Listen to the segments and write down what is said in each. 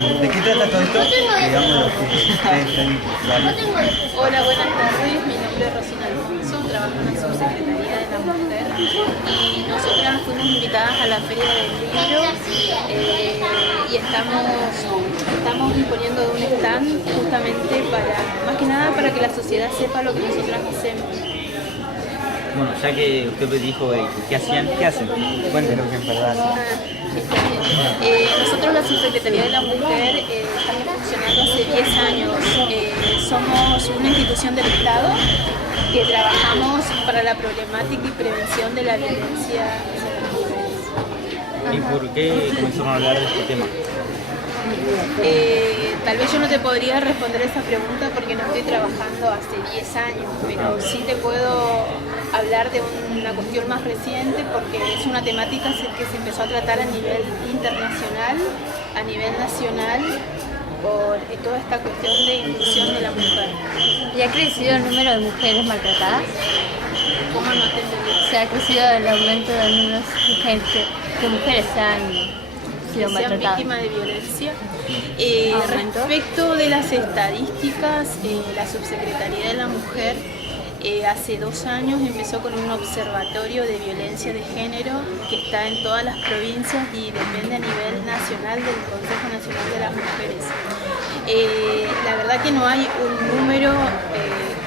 ¿De qué trata todo esto? Digamos lo que ustedes están interesados. Hola, buenas tardes. Mi nombre es Rosina Alfonso, trabajo en la Subsecretaría de la Mujer y nosotras fuimos invitadas a la Feria del Libro y estamos disponiendo de un stand justamente más que nada para que la sociedad sepa lo que nosotras hacemos. Bueno, ya que usted me dijo qué hacían, ¿qué hacen? Cuéntenos en verdad. Nosotros, la Subsecretaría de la Mujer, estamos funcionando hace 10 años. Somos una institución del Estado que trabajamos para la problemática y prevención de la violencia hacia las mujeres. ¿Y por qué comenzaron a hablar de este tema? Tal vez yo no te podría responder esa pregunta porque no estoy trabajando hace 10 años, pero sí te puedo hablar de una cuestión más reciente porque es una temática que se empezó a tratar a nivel internacional, a nivel nacional, por toda esta cuestión de inclusión de la mujer. ¿Y ha crecido el número de mujeres maltratadas? ¿Cómo no te entendí? ¿Se ha crecido el aumento del número de mujeres que han sido Sean maltratadas? víctimas de violencia. ¿Aumentó? Respecto de las estadísticas, la Subsecretaría de la Mujer hace 2 años empezó con un observatorio de violencia de género que está en todas las provincias y depende a nivel nacional del Consejo Nacional de las Mujeres. La verdad que no hay un número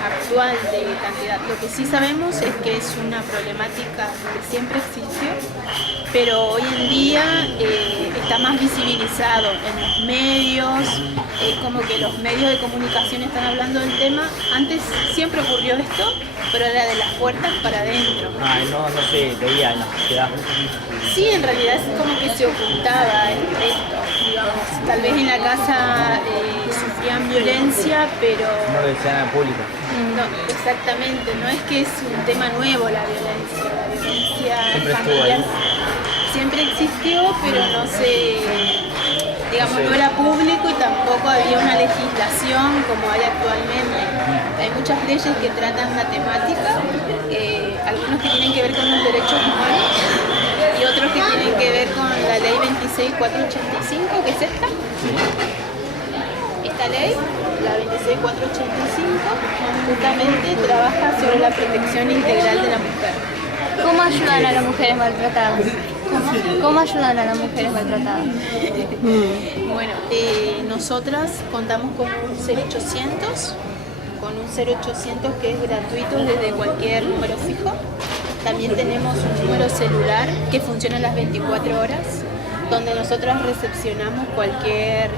actual de cantidad. Lo que sí sabemos es que es una problemática que siempre existió, pero hoy en día está más visibilizado en los medios, como que los medios de comunicación están hablando del tema. Antes siempre ocurrió esto, pero era de las puertas para adentro. No se veía en la sociedad. Sí, en realidad es como que se ocultaba esto, digamos. Tal vez en la casa sufrían violencia, pero No lo decían al público. no, exactamente, no es que es un tema nuevo la violencia Siempre estuvo familiar ahí. siempre existió, pero no era público y tampoco había una legislación como hay actualmente. Hay muchas leyes que tratan la temática, algunos que tienen que ver con los derechos humanos y otros que tienen que ver con la ley 26485, que es esta. Esta ley, la 26485, justamente trabaja sobre la protección integral de la mujer. ¿Cómo ayudan a las mujeres maltratadas? ¿Cómo ayudan a las mujeres maltratadas? Bueno, nosotras contamos con un 0800, que es gratuito desde cualquier número fijo. También tenemos un número celular que funciona las 24 horas, donde nosotras recepcionamos cualquier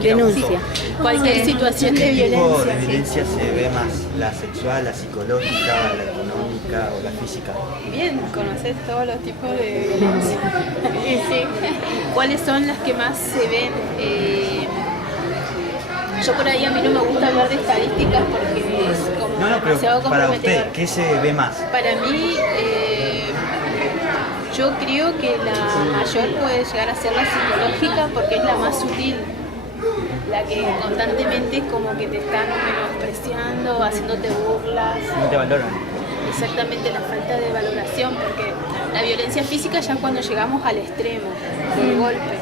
Denuncia. cualquier situación de ¿Qué tipo violencia. de Sí. violencia se ve más? ¿La sexual, la psicológica, la económica o la física? Bien, conoces todos los tipos de violencia. Sí. ¿Cuáles son las que más se ven? Yo por ahí a mí no me gusta hablar de estadísticas porque es como No, demasiado pero para comprometedor. usted, ¿qué se ve más? Para mí, yo creo que la mayor puede llegar a ser la psicológica porque es la más sutil, la que constantemente como que te están menospreciando, haciéndote burlas. No te valoran. Exactamente, la falta de valoración, porque la violencia física ya es cuando llegamos al extremo del golpe,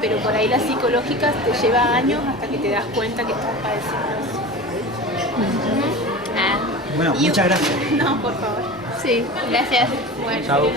pero por ahí la psicológica te lleva años hasta que te das cuenta que estás padeciendo eso. Bueno, Y- muchas gracias. No, por favor. Sí, gracias. Bueno. Chao.